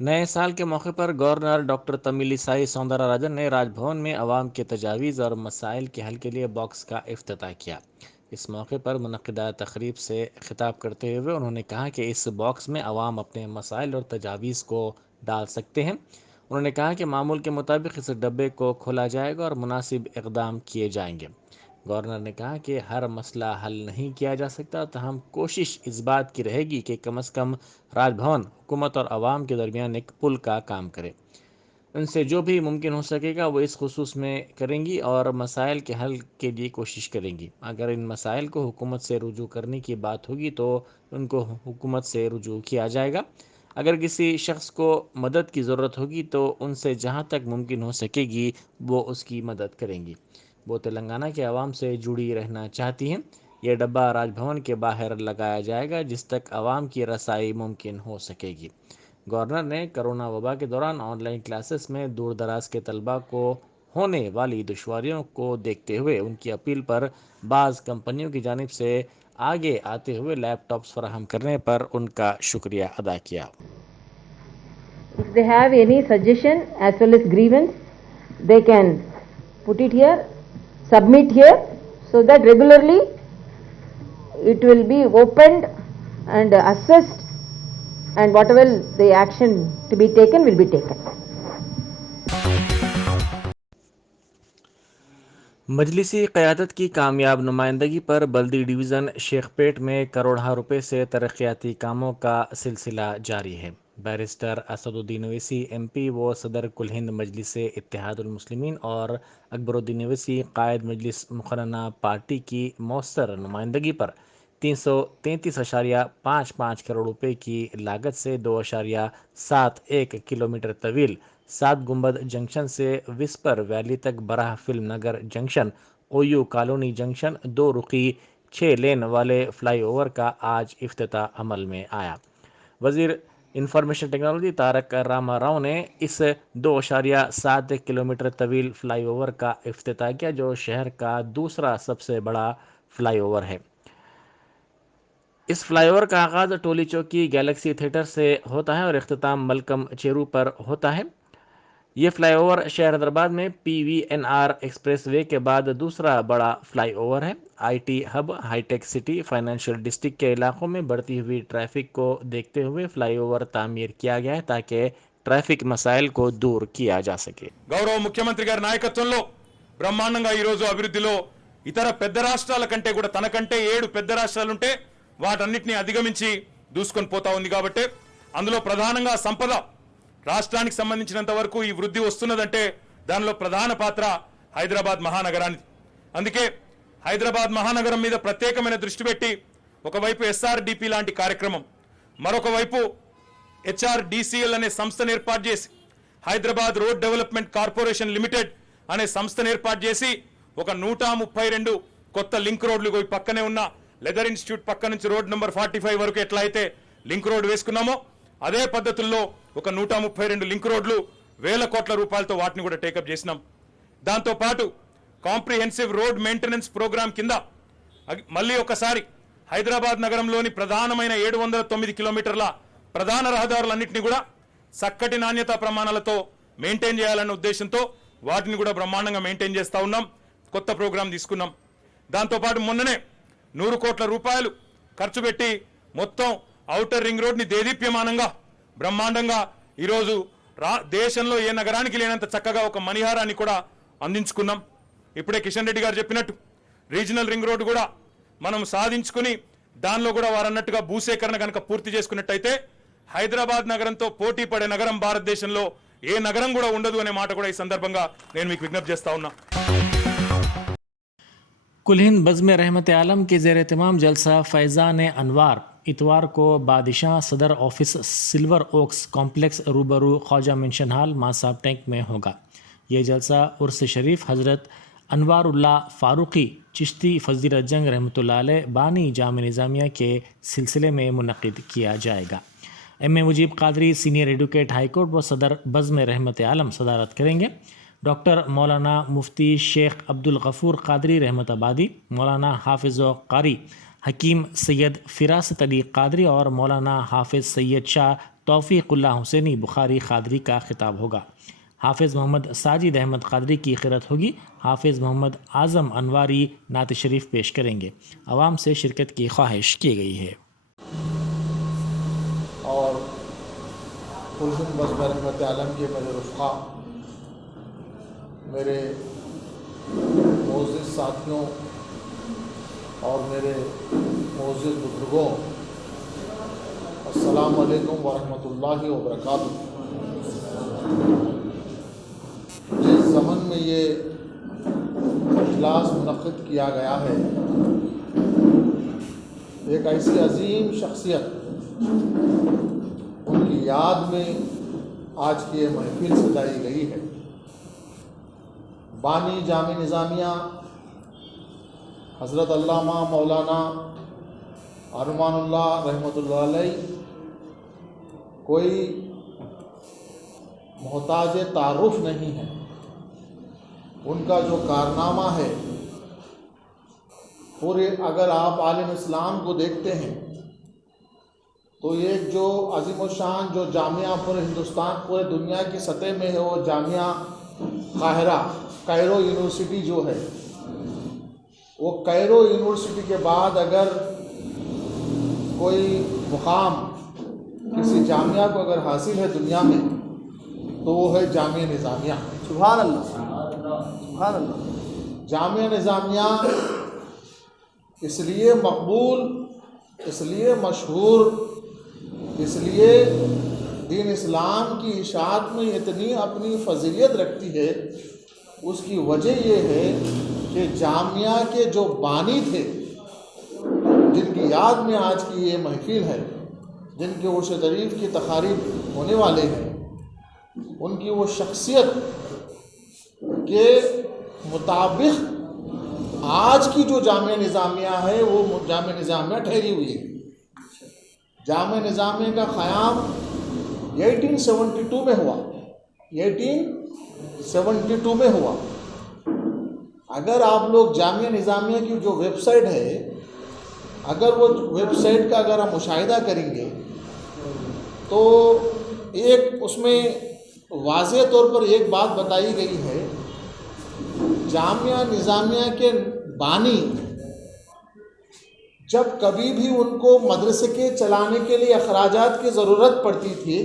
नए साल के मौके पर गवर्नर डॉक्टर तमिलिसाई सौंदरराजन ने राजभवन में अवाम के तजावीज़ और मसाइल के हल के लिए बॉक्स का इफ्तिताह किया। इस मौके पर मुनक़िदा तकरीब से खिताब करते हुए उन्होंने कहा कि इस बॉक्स में अवाम अपने मसाइल और तजावीज़ को डाल सकते हैं। उन्होंने कहा कि मामूल के मुताबिक इस डब्बे को खोला जाएगा और मुनासिब इक़दाम किए जाएंगे। गवर्नर ने कहा कि हर मसला हल नहीं किया जा सकता, तहम कोशिश इस बात की रहेगी कि कम अज़ कम राजभवन हुकूमत और आवाम के दरमियान एक पुल का काम करे। उनसे जो भी मुमकिन हो सकेगा वो इस खुसूस में करेंगी और मसाइल के हल के लिए कोशिश करेंगी। अगर इन मसाइल को हुकूमत से रुजू करने की बात होगी तो उनको हुकूमत से रुजू किया जाएगा। अगर किसी शख्स को मदद की ज़रूरत होगी तो उनसे जहाँ तक मुमकिन हो सकेगी वो उसकी मदद करेंगी। वो तेलंगाना के आवाम से जुड़ी रहना चाहती हैं। यह डब्बा राजभवन के बाहर लगाया जाएगा जिस तक आवाम की रसाई मुमकिन हो सकेगी। गवर्नर ने कोरोना वबा के दौरान ऑनलाइन क्लासेस में दूर दराज के तलबा को होने वाली दुश्वारियों को देखते हुए उनकी अपील पर बाज़ कंपनियों की जानिब से आगे आते हुए लैपटॉप्स फराहम करने पर उनका शुक्रिया अदा किया। If they have any suggestion as well as grievance, they can put it here, submit here, so that regularly it will be opened and assessed, and whatever the action to be taken will be taken. मजलिसी क़यादत की कामयाब नुमाइंदगी पर बल्दी division Shaikpet में करोड़ों रुपए से तरक्याती कामों का सिलसिला जारी है। बैरिस्टर असदुद्दीन ओवैसी MP व सदर कुल हिंद मजलिस इत्तेहादुल मुस्लिमीन और अकबरुद्दीन ओवैसी कायद मजलिस मुक़र्रना पार्टी की मौसर नुमाइंदगी पर 333.55 करोड़ रुपए की लागत से 2.71 किलोमीटर तवील 7 गुंबद जंक्शन से विस्पर वैली तक बराह फिल्म नगर जंक्शन, ओयू कॉलोनी जंक्शन 2 रुखी 6 लेन वाले फ्लाईओवर का आज इफ्तिताह अमल में आया। वजीर इंफॉर्मेशन टेक्नोलॉजी तारक रामा राव ने इस 2.7 किलोमीटर तवील फ्लाईओवर का इफ्तिताह किया जो शहर का दूसरा सबसे बड़ा फ्लाईओवर है। इस फ्लाईओवर का आगाज़ टोली चौकी गैलेक्सी थिएटर से होता है और इख्तिताम मलकम चेरू पर होता है। ये फ्लाईओवर शहर हैदराबाद में PVNR एक्सप्रेसवे के बाद दूसरा बड़ा फ्लाईओवर है। IT हब, हाईटेक सिटी, फाइनेंशियल डिस्ट्रिक्ट के इलाकों में बढ़ती हुई ट्रैफिक को देखते हुए फ्लाईओवर तामीर किया गया है ताकि ट्रैफिक मसाइल को दूर किया जा सके। గౌరవ ముఖ్యమంత్రి గారి నాయకత్వంలో బ్రహ్మాండంగా ఈ రోజు అభివృద్ధిలో ఇతర పెద్ద రాష్ట్రాల కంటే కూడా తనకంటే 7 పెద్ద రాష్ట్రాలు ఉంటే వాటన్నిటిని అధిగమించి దూసుకొని పోతా ఉంది కాబట్టి అందులో ప్రధానంగా సంపద రాష్ట్రానికి సంబంధించినంత వరకు ఈ వృద్ధి వస్తున్నదంటే దానిలో ప్రధాన పాత్ర హైదరాబాద్ మహానగరానికి. అందుకే హైదరాబాద్ మహానగరం మీద ప్రత్యేకమైన దృష్టి పెట్టి ఒకవైపు SRDP లాంటి కార్యక్రమం, మరొక వైపు HRDCL అనే సంస్థను ఏర్పాటు చేసి Hyderabad road development corporation limited అనే సంస్థను ఏర్పాటు చేసి ఒక 132 కొత్త లింక్ రోడ్లు పక్కనే ఉన్న లెదర్ ఇన్స్టిట్యూట్ పక్క నుంచి రోడ్ నెంబర్ 45 వరకు ఎట్లా అయితే లింక్ రోడ్ వేసుకున్నామో అదే పద్ధతుల్లో ఒక 132 లింక్ రోడ్లు వేల కోట్ల రూపాయలతో వాటిని కూడా టేకప్ చేసినాం. దాంతో పాటు కాంప్రిహెన్సివ్ రోడ్ మెయింటెనెన్స్ ప్రోగ్రామ్ కింద మళ్ళీ ఒకసారి హైదరాబాద్ నగరంలోని ప్రధానమైన 709 కిలోమీటర్ల ప్రధాన రహదారులన్నింటినీ కూడా చక్కటి నాణ్యతా ప్రమాణాలతో మెయింటైన్ చేయాలనే ఉద్దేశంతో వాటిని కూడా బ్రహ్మాండంగా మెయింటైన్ చేస్తా ఉన్నాం. కొత్త ప్రోగ్రామ్ తీసుకున్నాం. దాంతో పాటు మొన్ననే 100 కోట్ల రూపాయలు ఖర్చు పెట్టి మొత్తం ఔటర్ రింగ్ రోడ్ ని దేదీప్యమానంగా బ్రహ్మాండంగా ఈరోజు దేశంలో ఏ నగరానికి లేనంత చక్కగా ఒక మణిహారాన్ని కూడా అందించుకున్నాం. ఇప్పుడే కిషన్ రెడ్డి గారు చెప్పినట్టు రీజనల్ రింగ్ రోడ్ కూడా మనం సాధించుకుని దానిలో కూడా వారన్నట్టుగా భూసేకరణ కనుక పూర్తి చేసుకున్నట్టయితే హైదరాబాద్ నగరంతో పోటీ పడే నగరం భారతదేశంలో ఏ నగరం కూడా ఉండదు అనే మాట కూడా ఈ సందర్భంగా నేను మీకు విజ్ఞప్తి చేస్తా ఉన్నా. कुल हिंद बज़्म रहमत आलम के ज़ेर एहतमाम जलसा फैज़ान अनवार इतवार को बादशाह सदर ऑफिस सिल्वर ओक्स कॉम्प्लेक्स रूबरू ख्वाजा मेंशन हाल मासाब टैंक में होगा। ये जलसा उर्स शरीफ हज़रत अनवारुल्लाह फ़ारूक़ी चिश्ती फ़ज़ील जंग रहमतुल्लाह अलैह बानी जाम निज़ामिया के सिलसिले में मुनक़िद किया जाएगा। M.A. Mujeeb Qadri senior advocate high court व सदर बज़्म रहमत आलम सदारत करेंगे। डॉक्टर मौलाना मुफ्ती शेख अब्दुल गफ़ूर क़ादरी रहमत आबादी, मौलाना हाफिज़ कारी हकीम सैयद फिरासत अली कादरी और मौलाना हाफिज़ सैयद शाह तौफ़ीक़ुल्लाह हुसैनी बुखारी कादरी का खिताब होगा। हाफिज़ मोहम्मद साजिद अहमद कादरी की क़िरात होगी। हाफिज़ मोहम्मद आज़म अनवारी नात शरीफ पेश करेंगे। आवाम से शिरकत की ख्वाहिश की गई है। और कुलसुम बस बरकत आलम के मेरे रुफ़ा, मेरे मोअज़्ज़िज़ साथियों और मेरे मोअज़्ज़िज़ बुज़ुर्गों, अस्सलामु अलैकुम वरहमतुल्लाहि वबरकातुहू। जिस ज़मन में ये इजलास मुनक़्क़िद किया गया है, एक ऐसी अजीम शख्सियत उनकी याद में आज की ये महफिल सजाई गई है। बानी जामी निज़ामिया हज़रत अल्लामा मौलाना अरमानुल्लाह रहमतुल्लाह अलैह कोई मोहताज तारुफ नहीं है। उनका जो कारनामा है, पूरे अगर आप आलिम इस्लाम को देखते हैं तो एक जो अज़ीम शान जो जामिया पूरे हिंदुस्तान पूरे दुनिया की सतह में है, वो जामिया कायरो यूनिवर्सिटी जो है, वो कायरो यूनिवर्सिटी के बाद अगर कोई मुकाम किसी जामिया को अगर हासिल है दुनिया में तो वो है जामिया निज़ामिया। सुभान अल्लाह, सुभान अल्लाह। जामिया निज़ामिया इसलिए मकबूल, इसलिए मशहूर, इसलिए दीन इस्लाम की इशाअत में इतनी अपनी फजीलियत रखती है, उसकी वजह ये है कि जामिया के जो बानी थे, जिनकी याद में आज की ये महफिल है, जिनके उर्स शरीफ की तकारीब होने वाले हैं, उनकी वो शख्सियत के मुताबिक आज की जो जामिया निज़ामिया है वो जामिया निज़ामिया ठहरी हुई है। जामिया निज़ामिया का क़याम 1872 में हुआ, 1872 में हुआ। अगर आप लोग जामिया निज़ामिया की जो वेबसाइट है, अगर वो वेबसाइट का अगर हम मुशाहिदा करेंगे तो एक उसमें वाज़ेह तौर पर एक बात बताई गई है, जामिया निज़ामिया के बानी जब कभी भी उनको मदरसे के चलाने के लिए अखराजात की ज़रूरत पड़ती थी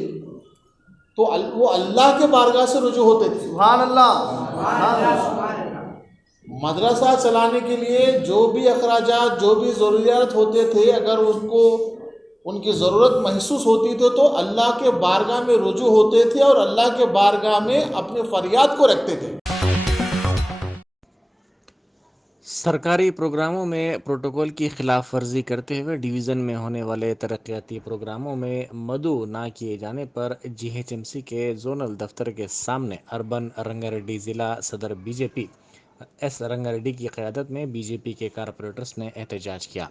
तो वो अल्लाह के बारगाह से रुजू होते थे। सुभान अल्लाह। मदरसा चलाने के लिए जो भी अखराजात, जो भी ज़रूरियात होते थे, अगर उनको उनकी ज़रूरत महसूस होती थी तो अल्लाह के बारगाह में रुजू होते थे और अल्लाह के बारगाह में अपने फरियाद को रखते थे। सरकारी प्रोग्रामों में प्रोटोकॉल की खिलाफ वर्जी करते हुए डिवीज़न में होने वाले तरक्याती प्रोग्रामों में मदु ना किए जाने पर GHMC के जोनल दफ्तर के सामने अर्बन रंगारेड्डी ज़िला सदर बीजेपी एस रंगारेड्डी की क़यादत में बीजेपी के कारपोरेटर्स ने एहतजाज किया।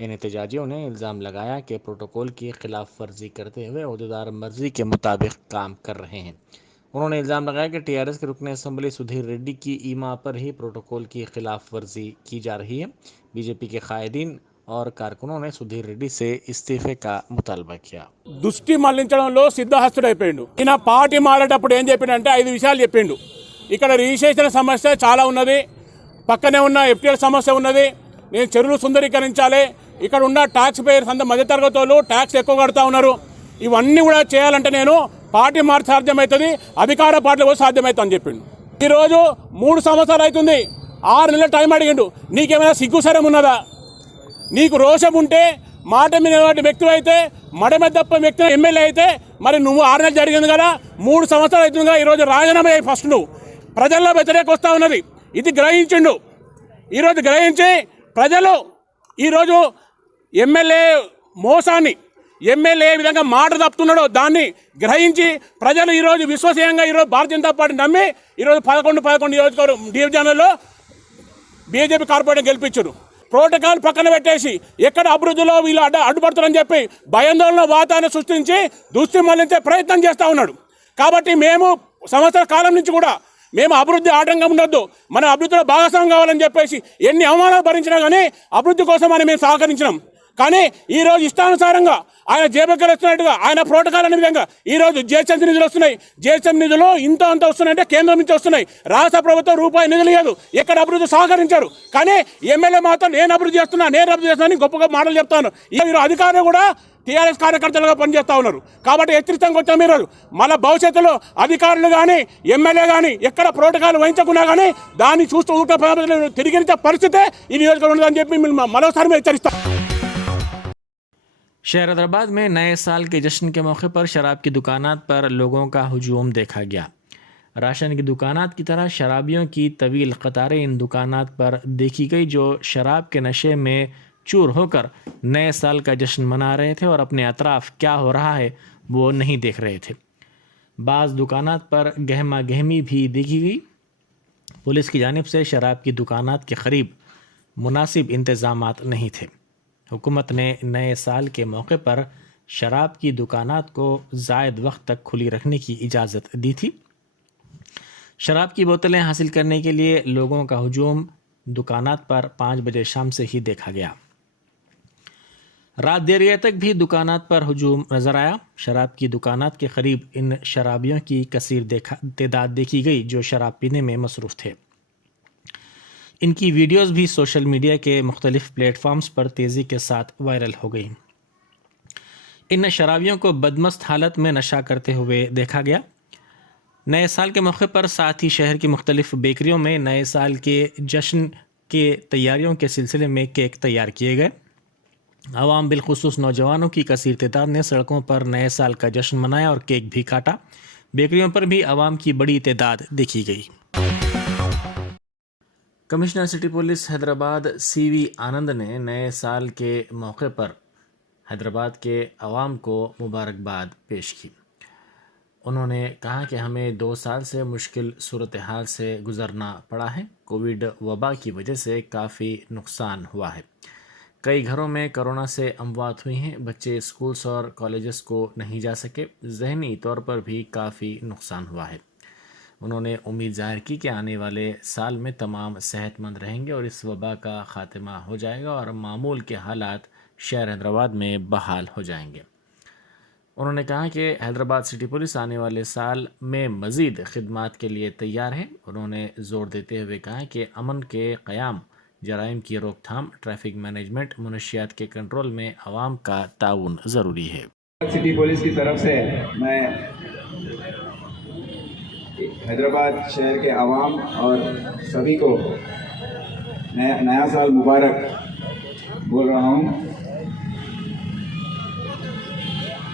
इन एहतजाजियों ने इल्ज़ाम लगाया कि प्रोटोकॉल की खिलाफ वर्जी करते हुए अहदेदार मर्जी के मुताबिक काम कर रहे हैं। उन्होंने इल्ज़ाम लगाया कि TRS के रुकन असम्बली सुधीर रेड्डी की ईमा पर ही प्रोटोकॉल की खिलाफ वर्जी की जा रही है। बीजेपी के कायदीन और कारकुनों ने सुधीर రెడ్డి से इस्तीफे का मुतालबा किया। దృష్టి మళ్లించడంలో సిద్ధహస్తుడైపోయిండు। ఈయన పార్టీ మారేటప్పుడు ఏం చెప్పిండంటే 5 విషయాలు చెప్పిండు। ఇక్కడ రిజిస్ట్రేషన్ సమస్య చాలా ఉన్నది, పక్కనే ఉన్న FTL సమస్య ఉన్నది, నేను చెరువులు సుందరీకరించాలి, ఇక్కడ ఉన్న ట్యాక్స్ పేయర్స్ అంతా మధ్యతరగతి వాళ్ళు ట్యాక్స్ ఎక్కువ కడతా ఉన్నారు, ఇవన్నీ కూడా చేయాలంటే నేను పార్టీ మార్చి సాధ్యమవుతుంది, అధికార పార్టీలో కూడా సాధ్యమవుతుంది అని చెప్పిండు। ఈరోజు 3 సంవత్సరాలు అవుతుంది, 6 నెలల టైం అడిగిండు। నీకేమైనా సిగ్గుసరం ఉన్నదా? నీకు రోషం ఉంటే మాట మీద వ్యక్తి అయితే మడమెద్దప్ప వ్యక్తి ఎమ్మెల్యే అయితే మరి నువ్వు 6 నెలలు జరిగింది కదా, 3 సంవత్సరాలు అవుతుంది కదా, ఈరోజు రాజీనామా అయ్యి ఫస్ట్ నువ్వు ప్రజల్లో వ్యతిరేక వస్తూ ఉన్నది, ఇది గ్రహించిండు। ఈరోజు గ్రహించి ప్రజలు ఈరోజు ఎమ్మెల్యే మోసాన్ని, ఎమ్మెల్యే ఏ విధంగా మాట తప్పుతున్నాడో దాన్ని గ్రహించి ప్రజలు ఈరోజు విశ్వసనీయంగా ఈరోజు భారతీయ జనతా పార్టీ నమ్మి ఈరోజు 11 నియోజకవర్గం డివిజన్లలో బీజేపీ కార్పొరేటర్ గెలిపించారు। ప్రోటోకాల్ పక్కన పెట్టేసి ఎక్కడ అభివృద్ధిలో వీళ్ళు అడ్డుపడుతారని చెప్పి భయాందోళన వాతావరణం సృష్టించి దృష్టి మళ్లించే ప్రయత్నం చేస్తూ ఉన్నాడు। కాబట్టి మేము సంవత్సర కాలం నుంచి కూడా మేము అభివృద్ధి ఆటంకం ఉండొద్దు, మన అభివృద్ధిలో భాగస్వామ్యం కావాలని చెప్పేసి ఎన్ని అవమానాలు భరించినా కానీ అభివృద్ధి కోసం అని మేము సహకరించినాం. కానీ ఈరోజు ఇష్టానుసారంగా ఆయన జేబుకి వస్తున్నట్టుగా ఆయన ప్రోటోకాల్ అనే విధంగా ఈరోజు జిహెచ్ఎంసీ నిధులు వస్తున్నాయి. జిహెచ్ఎం నిధులు ఇంత అంత వస్తున్నాయంటే కేంద్రం నుంచి వస్తున్నాయి, రాష్ట్ర ప్రభుత్వం రూపాయి నిధులు లేదు. ఎక్కడ అభివృద్ధి సహకరించారు. కానీ ఎమ్మెల్యే మాత్రం నేను అభివృద్ధి చేస్తున్నాను గొప్పగా మాటలు చెప్తాను. మీరు అధికారులు కూడా టీఆర్ఎస్ కార్యకర్తలుగా పనిచేస్తూ ఉన్నారు. కాబట్టి హెచ్చరితంగా వచ్చాం ఈరోజు. మళ్ళీ భవిష్యత్తులో అధికారులు కానీ ఎమ్మెల్యే కానీ ఎక్కడ ప్రోటోకాల్ వహించకున్నా కానీ దాన్ని చూస్తూ తిరిగించే పరిస్థితే ఈ నియోజకవర్గం ఉందని చెప్పి మరోసారి మేము హెచ్చరిస్తాం. शहर हैदराबाद में नए साल के जश्न के मौके पर शराब की दुकानात पर लोगों का हुजूम देखा गया। राशन की दुकानात की तरह शराबियों की तवील कतारें इन दुकानात पर देखी गई, जो शराब के नशे में चूर होकर नए साल का जश्न मना रहे थे और अपने अतराफ क्या हो रहा है वो नहीं देख रहे थे। बाज़ दुकानात पर गहमा गहमी भी देखी गई। पुलिस की जानिब से शराब की दुकानात के करीब मुनासिब इंतज़ामात नहीं थे। हुकूमत ने नए साल के मौके पर शराब की दुकानात को ज़ायद वक्त तक खुली रखने की इजाज़त दी थी। शराब की बोतलें हासिल करने के लिए लोगों का हुजूम दुकानात पर 5 बजे शाम से ही देखा गया। रात देर तक भी दुकानात पर हुजूम नज़र आया। शराब की दुकानात के करीब इन शराबियों की कसीर तादाद देखी गई जो शराब पीने में मसरूफ़ थे। इनकी वीडियोस भी सोशल मीडिया के मुख्तलिफ प्लेटफॉर्म्स पर तेज़ी के साथ वायरल हो गई। इन शराबियों को बदमस्त हालत में नशा करते हुए देखा गया। नए साल के मौके पर साथ ही शहर की मुख्तलिफ बेकरियों में नए साल के जश्न के तैयारियों के सिलसिले में केक तैयार किए गए। आवाम बिलखुसूस नौजवानों की कसीर तादाद ने सड़कों पर नए साल का जश्न मनाया और केक भी काटा। बेकरियों पर भी आवाम की बड़ी तादाद देखी गई। Commissioner city police Hyderabad CV आनंद ने नए साल के मौके पर हैदराबाद के अवाम को मुबारकबाद पेश की। उन्होंने कहा कि हमें 2 साल से मुश्किल सूरत हाल से गुज़रना पड़ा है। कोविड वबा की वजह से काफ़ी नुकसान हुआ है। कई घरों में कोरोना से अमवात हुई हैं। बच्चे स्कूल्स और कॉलेजेस को नहीं जा सके। ज़हनी तौर पर भी काफ़ी नुकसान हुआ है। उन्होंने उम्मीद ज़ाहिर की कि आने वाले साल में तमाम सेहतमंद रहेंगे और इस वबा का ख़ात्मा हो जाएगा और मामूल के हालात शहर हैदराबाद में बहाल हो जाएंगे। उन्होंने कहा कि हैदराबाद सिटी पुलिस आने वाले साल में मज़ीद खिदमात के लिए तैयार है। उन्होंने ज़ोर देते हुए कहा कि अमन के क़याम, जराइम की रोकथाम, ट्रैफिक मैनेजमेंट, मुनशियात के कंट्रोल में आवाम का ताउन ज़रूरी है। सिटी पुलिस की तरफ से मैं हैदराबाद शहर के आवाम और सभी को नया साल मुबारक बोल रहा हूँ।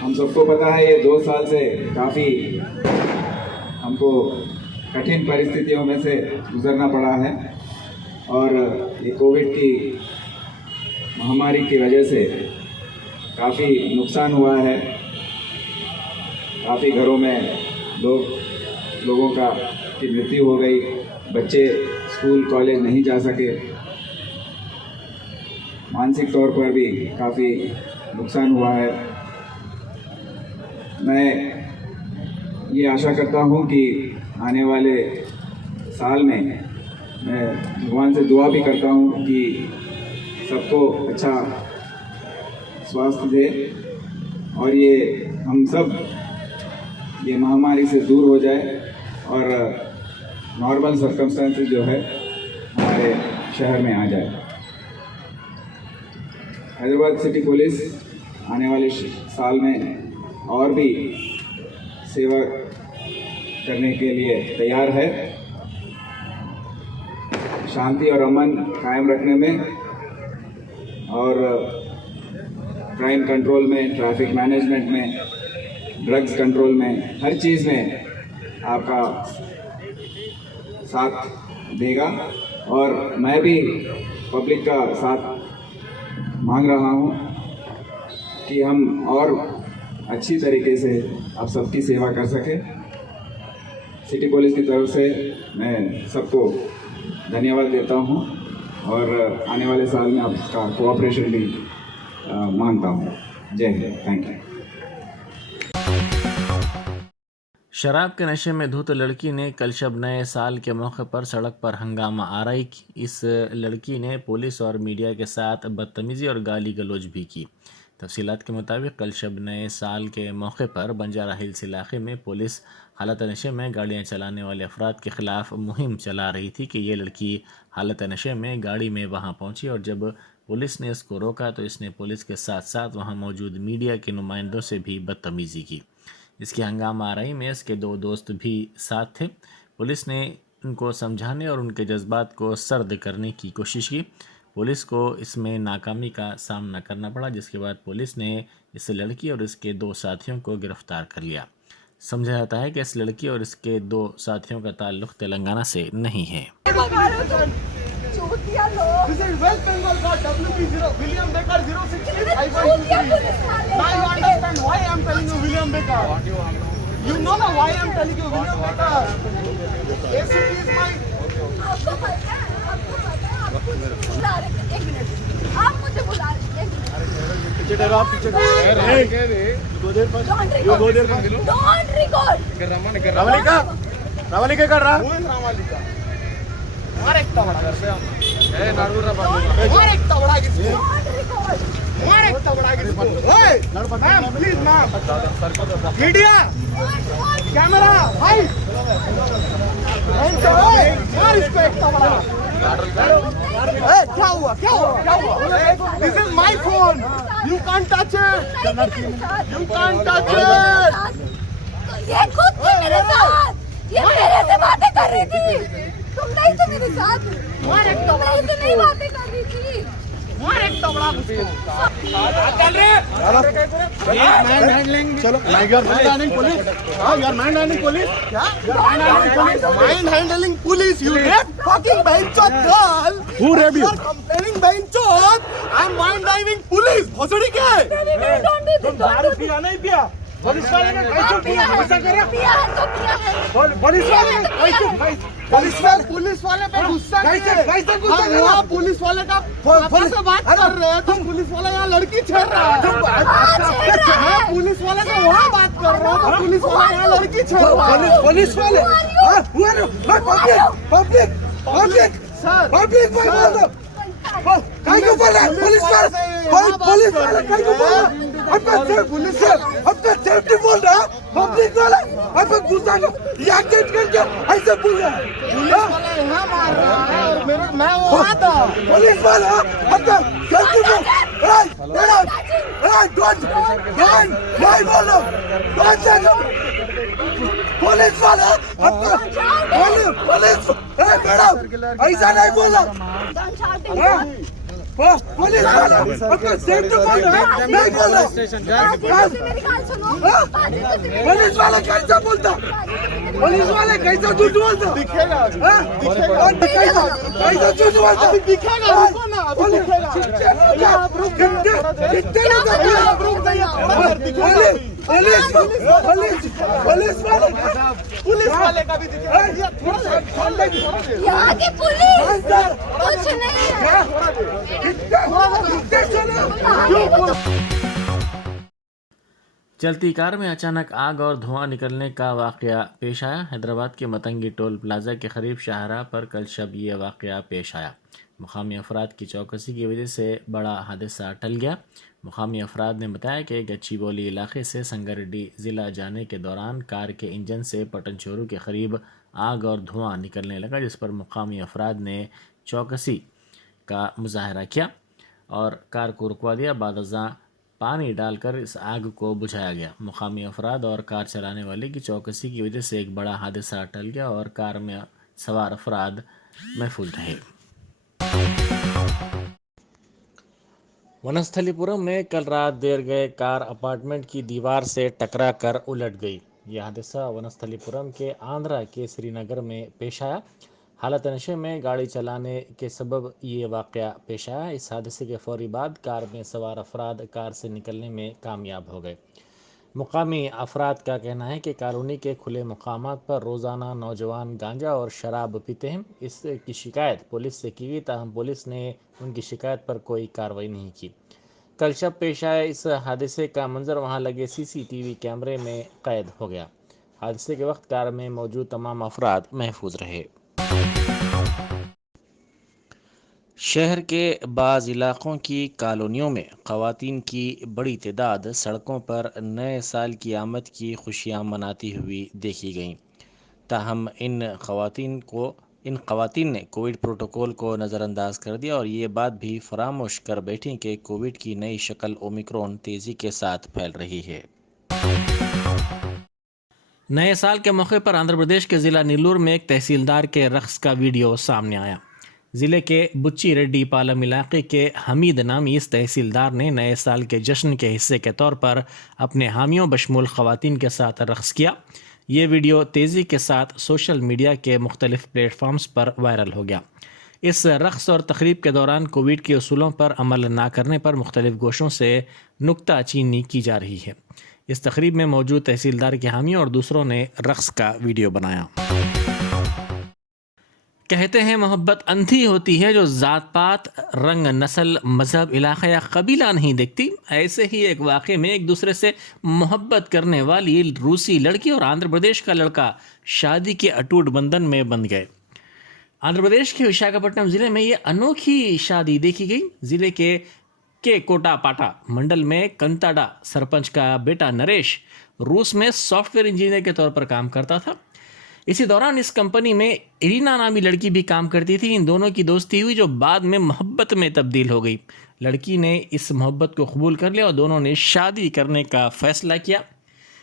हम सबको पता है ये 2 साल से काफ़ी हमको कठिन परिस्थितियों में से गुज़रना पड़ा है और ये कोविड की महामारी की वजह से काफ़ी नुकसान हुआ है। काफ़ी घरों में लोगों की मृत्यु हो गई। बच्चे स्कूल कॉलेज नहीं जा सके। मानसिक तौर पर भी काफ़ी नुकसान हुआ है। मैं ये आशा करता हूँ कि आने वाले साल में मैं भगवान से दुआ भी करता हूँ कि सबको अच्छा स्वास्थ्य दे और ये हम सब ये महामारी से दूर हो जाए और नॉर्मल सर्कमस्टेंसेस जो है हमारे शहर में आ जाए। हैदराबाद सिटी पुलिस आने वाले साल में और भी सेवा करने के लिए तैयार है। शांति और अमन कायम रखने में और क्राइम कंट्रोल में, ट्रैफिक मैनेजमेंट में, ड्रग्स कंट्रोल में, हर चीज़ में आपका साथ देगा और मैं भी पब्लिक का साथ मांग रहा हूँ कि हम और अच्छी तरीके से आप सबकी सेवा कर सकें। सिटी पुलिस की तरफ से मैं सबको धन्यवाद देता हूँ और आने वाले साल में आपका कोऑपरेशन भी मांगता हूँ। जय हिंद, थैंक यू। شراب کے نشے میں دھت لڑکی نے کل شب نئے سال کے موقع پر سڑک پر ہنگامہ آرائی کی۔ اس لڑکی نے پولیس اور میڈیا کے ساتھ بدتمیزی اور گالی گلوچ بھی کی۔ تفصیلات کے مطابق کل شب نئے سال کے موقع پر بنجارہ ہلز علاقے میں پولیس حالت نشے میں گاڑیاں چلانے والے افراد کے خلاف مہم چلا رہی تھی کہ یہ لڑکی حالت نشے میں گاڑی میں وہاں پہنچی، اور جب پولیس نے اس کو روکا تو اس نے پولیس کے ساتھ ساتھ وہاں موجود میڈیا کے نمائندوں سے بھی بدتمیزی کی۔ اس کی ہنگامہ آرائی میں اس کے 2 دوست بھی ساتھ تھے۔ پولیس نے ان کو سمجھانے اور ان کے جذبات کو سرد کرنے کی کوشش کی۔ پولیس کو اس میں ناکامی کا سامنا کرنا پڑا، جس کے بعد پولیس نے اس لڑکی اور اس کے 2 ساتھیوں کو گرفتار کر لیا۔ سمجھا جاتا ہے کہ اس لڑکی اور اس کے 2 ساتھیوں کا تعلق تلنگانہ سے نہیں ہے۔ This is West Bengal for WP0, William Baker 066513. Now you understand why I am telling you William Baker. You know now why I am telling you William Baker. ACT is my... आपको पता है आपको बुला रहे थे, एक minute आप मुझे बुला रहे थे, पीछे ठहरो, आप पीछे डोंट रिकॉर्ड रावलिका रावलिका कर रहा रावलिका मार एक तबड़ा ए नाडूरा मार एक तबड़ा किसको डोंट रिकॉर्ड मार एक तबड़ा किसको ओए ma'am please ma'am media camera हाय मार इसको एक तबड़ा क्या हुआ this is my phone you can't touch it you can't touch it ये खुद थी मेरे साथ, ये मेरे से बातें कर रही थी, तुम नहीं थे मेरे साथ, तुम मेरे से नहीं बातें कर रही थी। मार एक तबड़ा उसको चल रे मैन हैंडलिंग चलो you are manhandling police हां you are manhandling police क्या manhandling police you rape fucking benchot girl who rape you are complaining benchot I am mind driving police भोसड़ी के तुम दारू पिया नहीं पिया पुलिस वाले ने कैसे पिया गुस्सा करा पिया है तो पिया है, पुलिस वाले ने कैसे पुलिस वाले पे गुस्सा कैसे गुस्सा करा पुलिस वाले का पापा से बात कर रहे हैं तुम पुलिस वाला यहाँ लड़की छेड़ रहा है पुलिस वाले से वहाँ बात कर रहे हो तो पुलिस वाला यहाँ लड़की छेड़ रहा है पुलिस वाले पब्लिक पब्लिक सर पब्लिक कहीं को बोला पुलिस वाले कहीं को बोला आपका सेफ्टी बोल रहा पब्लिक वाला आपका गुस्सा रिएक्ट करके ऐसे बोल रहा है पुलिस वाला यहाँ मार रहा है और मैं वहाँ था पुलिस वाला आपका सेफ्टी बोल नहीं बोल रहा पुलिस वाला आपका पुलिस मैडम ऐसा नहीं बोला पुलिस वाला आपका सेफ्टी बोल रहा है नहीं बोल रहा मेरी बात सुनो, पुलिस वाला कैसा बोलता पुलिस वाले कैसा झूठ बोलता दिखेगा कैसा झूठ बोलता दिखेगा रुको ना अभी दिखेगा आप रुक कितने लोग रुक जाइए पुलिस वाले का भी दिखेगा थोड़ा यहाँ की पुलिस कुछ नहीं है। چلتی کار میں اچانک آگ اور دھواں نکلنے کا واقعہ پیش آیا۔ حیدرآباد کے متنگی ٹول پلازا کے قریب شاہراہ پر کل شب یہ واقعہ پیش آیا۔ مقامی افراد کی چوکسی کی وجہ سے بڑا حادثہ ٹل گیا۔ مقامی افراد نے بتایا کہ گچی بولی علاقے سے سنگریڈی ضلع جانے کے دوران کار کے انجن سے پٹن چورو کے قریب آگ اور دھواں نکلنے لگا، جس پر مقامی افراد نے چوکسی کا مظاہرہ کیا اور کار کو رکوا دیا۔ بعد ازاں پانی ڈال کر اس آگ کو بجھایا گیا۔ مقامی افراد اور کار چلانے والے کی چوکسی کی وجہ سے ایک بڑا حادثہ ٹل گیا اور کار میں سوار افراد محفوظ رہے۔ ونستھلی پورم میں کل رات دیر گئے کار اپارٹمنٹ کی دیوار سے ٹکرا کر الٹ گئی۔ یہ حادثہ ونستھلی پورم کے آندھرا کے سری نگر میں پیش آیا۔ حالت نشے میں گاڑی چلانے کے سبب یہ واقعہ پیش آیا۔ اس حادثے کے فوری بعد کار میں سوار افراد کار سے نکلنے میں کامیاب ہو گئے۔ مقامی افراد کا کہنا ہے کہ کالونی کے کھلے مقامات پر روزانہ نوجوان گانجا اور شراب پیتے ہیں۔ اس کی شکایت پولیس سے کی گئی، تاہم پولیس نے ان کی شکایت پر کوئی کارروائی نہیں کی۔ کل شب پیش آئے اس حادثے کا منظر وہاں لگے CCTV کیمرے میں قید ہو گیا۔ حادثے کے وقت کار میں موجود تمام افراد محفوظ رہے۔ شہر کے بعض علاقوں کی کالونیوں میں خواتین کی بڑی تعداد سڑکوں پر نئے سال کی آمد کی خوشیاں مناتی ہوئی دیکھی گئیں، تاہم ان خواتین نے کووڈ پروٹوکول کو نظر انداز کر دیا اور یہ بات بھی فراموش کر بیٹھیں کہ کووڈ کی نئی شکل اومیکرون تیزی کے ساتھ پھیل رہی ہے۔ نئے سال کے موقع پر آندھرا پردیش کے ضلع نیلور میں ایک تحصیلدار کے رقص کا ویڈیو سامنے آیا۔ ضلع کے بچی ریڈی پالم علاقے کے حمید نامی اس تحصیلدار نے نئے سال کے جشن کے حصے کے طور پر اپنے حامیوں بشمول خواتین کے ساتھ رقص کیا۔ یہ ویڈیو تیزی کے ساتھ سوشل میڈیا کے مختلف پلیٹ فارمز پر وائرل ہو گیا۔ اس رقص اور تقریب کے دوران کووڈ کے اصولوں پر عمل نہ کرنے پر مختلف گوشوں سے نکتہ چینی کی جا رہی ہے۔ اس تقریب میں موجود تحصیلدار کے حامیوں اور دوسروں نے رقص کا ویڈیو بنایا۔ کہتے ہیں محبت اندھی ہوتی ہے جو ذات پات، رنگ، نسل، مذہب، علاقہ یا قبیلہ نہیں دیکھتی۔ ایسے ہی ایک واقعے میں ایک دوسرے سے محبت کرنے والی روسی لڑکی اور آندھرا پردیش کا لڑکا شادی کے اٹوٹ بندھن میں بندھ گئے۔ آندھرا پردیش کے وشاکھاپٹنم ضلع میں یہ انوکھی شادی دیکھی گئی۔ ضلع کے کوٹا پاٹا منڈل میں کنتاڈا سرپنچ کا بیٹا نریش روس میں سافٹ ویئر انجینئر کے طور پر کام کرتا تھا۔ اسی دوران اس کمپنی میں ارینا نامی لڑکی بھی کام کرتی تھی۔ ان دونوں کی دوستی ہوئی جو بعد میں محبت میں تبدیل ہو گئی۔ لڑکی نے اس محبت کو قبول کر لیا اور دونوں نے شادی کرنے کا فیصلہ کیا۔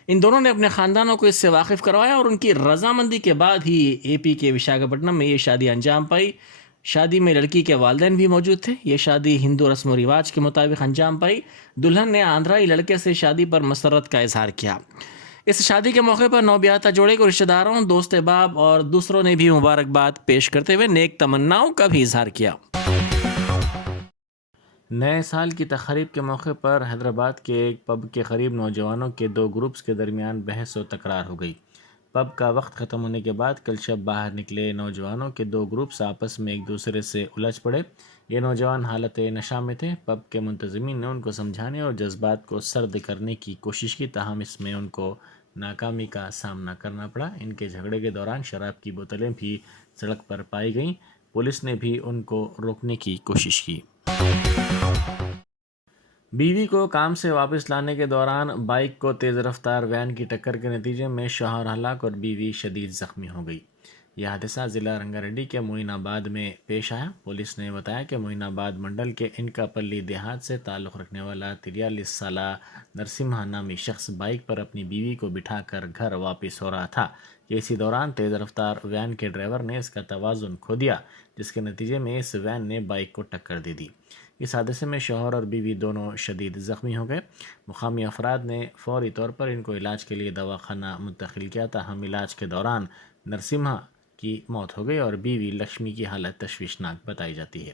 ان دونوں نے اپنے خاندانوں کو اس سے واقف کروایا اور ان کی رضامندی کے بعد ہی اے پی کے وشاکھاپٹنم میں یہ شادی انجام پائی۔ شادی میں لڑکی کے والدین بھی موجود تھے۔ یہ شادی ہندو رسم و رواج کے مطابق انجام پائی۔ دلہن نے آندھرائی لڑکے سے شادی پر مسرت کا اظہار کیا۔ اس شادی کے موقع پر نوبیاہتا جوڑے کو رشتہ داروں، دوست احباب اور دوسروں نے بھی مبارکباد پیش کرتے ہوئے نیک تمناؤں کا بھی اظہار کیا۔ نئے سال کی تقریب کے موقع پر حیدرآباد کے ایک پب کے قریب نوجوانوں کے دو گروپس کے درمیان بحث و تکرار ہو گئی۔ پب کا وقت ختم ہونے کے بعد کل شب باہر نکلے نوجوانوں کے دو گروپس آپس میں ایک دوسرے سے الجھ پڑے۔ یہ نوجوان حالت نشہ میں تھے۔ پب کے منتظمین نے ان کو سمجھانے اور جذبات کو سرد کرنے کی کوشش کی، تاہم اس میں ان کو ناکامی کا سامنا کرنا پڑا۔ ان کے جھگڑے کے دوران شراب کی بوتلیں بھی سڑک پر پائی گئیں۔ پولیس نے بھی ان کو روکنے کی کوشش کی۔ بیوی کو کام سے واپس لانے کے دوران بائک کو تیز رفتار وین کی ٹکر کے نتیجے میں شوہر ہلاک اور بیوی شدید زخمی ہو گئی۔ یہ حادثہ ضلع رنگا ریڈی کے معین آباد میں پیش آیا۔ پولیس نے بتایا کہ معین آباد منڈل کے انکا پلی دیہات سے تعلق رکھنے والا 43 سالہ نرسمہا نامی شخص بائک پر اپنی بیوی کو بٹھا کر گھر واپس ہو رہا تھا کہ اسی دوران تیز رفتار وین کے ڈرائیور نے اس کا توازن کھو دیا، جس کے نتیجے میں اس وین نے بائک کو ٹکر دے دی۔ اس حادثے میں شوہر اور بیوی دونوں شدید زخمی ہو گئے۔ مقامی افراد نے فوری طور پر ان کو علاج کے لیے دواخانہ منتقل کیا، تاہم علاج کے دوران نرسمہا کی موت ہو گئی اور بیوی لکشمی کی حالت تشویشناک بتائی جاتی ہے۔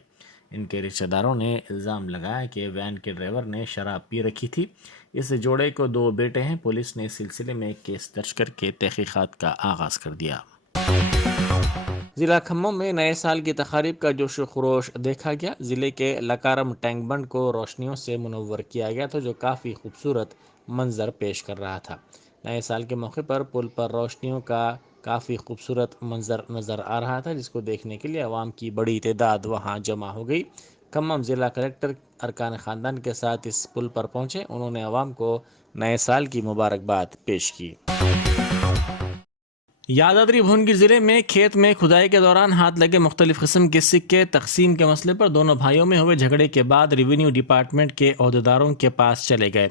ان کے رشتہ داروں نے الزام لگایا کہ وین کے ڈرائیور نے شراب پی رکھی تھی۔ اس جوڑے کو 2 بیٹے ہیں۔ پولیس نے اس سلسلے میں کیس درج کر کے تحقیقات کا آغاز کر دیا۔ ضلع کھمم میں نئے سال کی تقاریب کا جوش و خروش دیکھا گیا۔ ضلع کے لکارم ٹینک بنڈ کو روشنیوں سے منور کیا گیا تھا جو کافی خوبصورت منظر پیش کر رہا تھا۔ نئے سال کے موقع پر پل پر روشنیوں کا کافی خوبصورت منظر نظر آ رہا تھا، جس کو دیکھنے کے لیے عوام کی بڑی تعداد وہاں جمع ہو گئی۔ کھمم ضلع کلکٹر ارکان خاندان کے ساتھ اس پل پر پہنچے۔ انہوں نے عوام کو نئے سال کی مبارکباد پیش کی۔ یادادری بھونگیر ضلع میں کھیت میں کھدائی کے دوران ہاتھ لگے مختلف قسم کے سکے تقسیم کے مسئلے پر دونوں بھائیوں میں ہوئے جھگڑے کے بعد ریونیو ڈپارٹمنٹ کے عہدیداروں کے پاس چلے گئے۔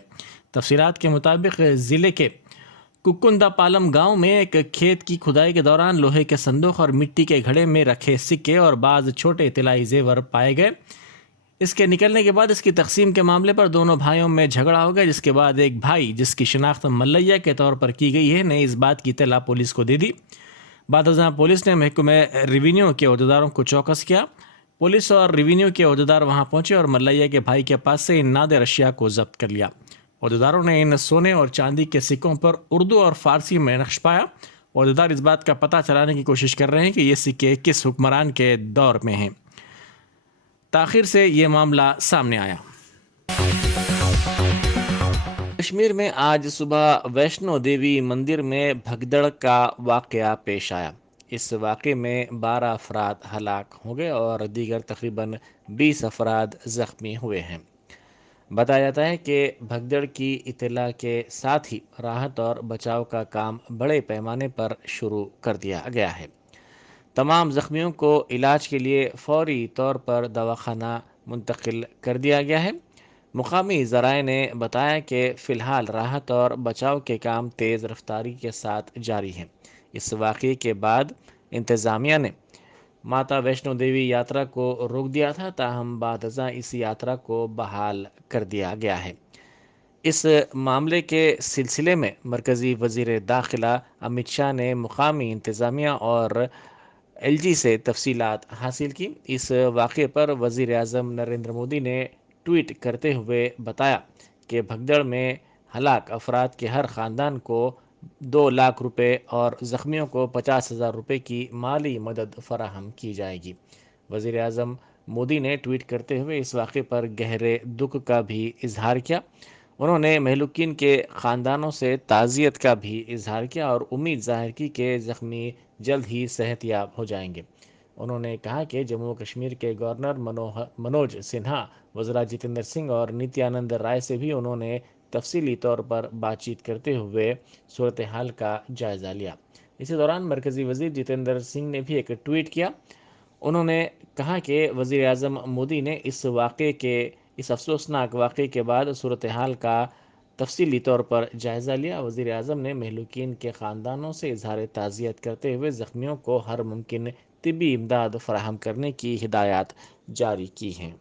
تفصیلات کے مطابق ضلع کے ککندا پالم گاؤں میں ایک کھیت کی کھدائی کے دوران لوہے کے صندوق اور مٹی کے گھڑے میں رکھے سکے اور بعض چھوٹے طلائی زیور پائے گئے۔ اس کے نکلنے کے بعد اس کی تقسیم کے معاملے پر دونوں بھائیوں میں جھگڑا ہو گیا، جس کے بعد ایک بھائی جس کی شناخت ملیہ کے طور پر کی گئی ہے نے اس بات کی اطلاع پولیس کو دے دی۔ بعد ازاں پولیس نے محکمہ ریونیو کے عہدیداروں کو چوکس کیا۔ پولیس اور ریونیو کے عہدیدار وہاں پہنچے اور ملیہ کے بھائی کے پاس سے ان نادر اشیاء کو ضبط کر لیا۔ عہدیداروں نے ان سونے اور چاندی کے سکوں پر اردو اور فارسی میں نقش پایا۔ عہدیدار اس بات کا پتہ چلانے کی کوشش کر رہے ہیں کہ یہ سکے کس حکمران کے دور میں ہیں۔ تاخیر سے یہ معاملہ سامنے آیا۔ कश्मीर में आज सुबह वैष्णो देवी मंदिर में भगदड़ का वाकया पेश आया। इस वाक़े में 12 अफराद हलाक हो गए और दीगर तकरीबन 20 अफराद ज़ख्मी हुए हैं। बताया जाता है कि भगदड़ की इत्तला के साथ ही राहत और बचाव का काम बड़े पैमाने पर शुरू कर दिया गया है। तमाम ज़ख्मियों को इलाज के लिए फौरी तौर पर दवाखाना मुंतकिल कर दिया गया है। मुकामी ज़राए ने बताया कि फ़िलहाल राहत और बचाव के काम तेज़ रफ्तारी के साथ जारी हैं। इस वाक़े के बाद इंतज़ामिया ने माता वैष्णो देवी यात्रा को रोक दिया था, ताहम बाद अज़ां इस यात्रा को बहाल कर दिया गया है। इस मामले के सिलसिले में मरकज़ी वज़ीर दाखिला अमित शाह ने मुकामी इंतज़ामिया और एलजी से तफसीलात हासिल की। इस वाक़े पर वज़ीर आज़म नरेंद्र मोदी ने ट्वीट करते हुए बताया कि भगदड़ में हलाक अफराद के हर ख़ानदान को 2 लाख रुपए और ज़ख्मियों को 50,000 रुपये की माली मदद फराहम की जाएगी। वज़ीर आज़म मोदी ने ट्वीट करते हुए इस वाक़े पर गहरे दुख का भी इजहार किया। उन्होंने महलूकीन के ख़ानदानों से ताज़ियत का भी इजहार किया और उम्मीद ज़ाहिर की कि ज़ख्मी जल्द ही सेहतयाब हो जाएंगे। उन्होंने कहा कि जम्मू कश्मीर के गवर्नर मनोज सिन्हा, वज़रा जितेंद्र सिंह और नित्यानंद राय से भी उन्होंने तफसीली तौर पर बातचीत करते हुए सूरत हाल का जायज़ा लिया। इसी दौरान मरकज़ी वज़ीर जितेंद्र सिंह ने भी एक ट्वीट किया। उन्होंने कहा कि वज़ीर आज़म मोदी ने इस अफसोसनाक वाक़े के बाद सूरत हाल का तफसीली तौर पर जायज़ा लिया। वज़ीर आज़म ने महलूकीन के ख़ानदानों से इजहार ताज़ियत करते हुए ज़ख्मियों को हर मुमकिन तिब्बी इमदाद फराहम करने की हिदायत जारी की हैं।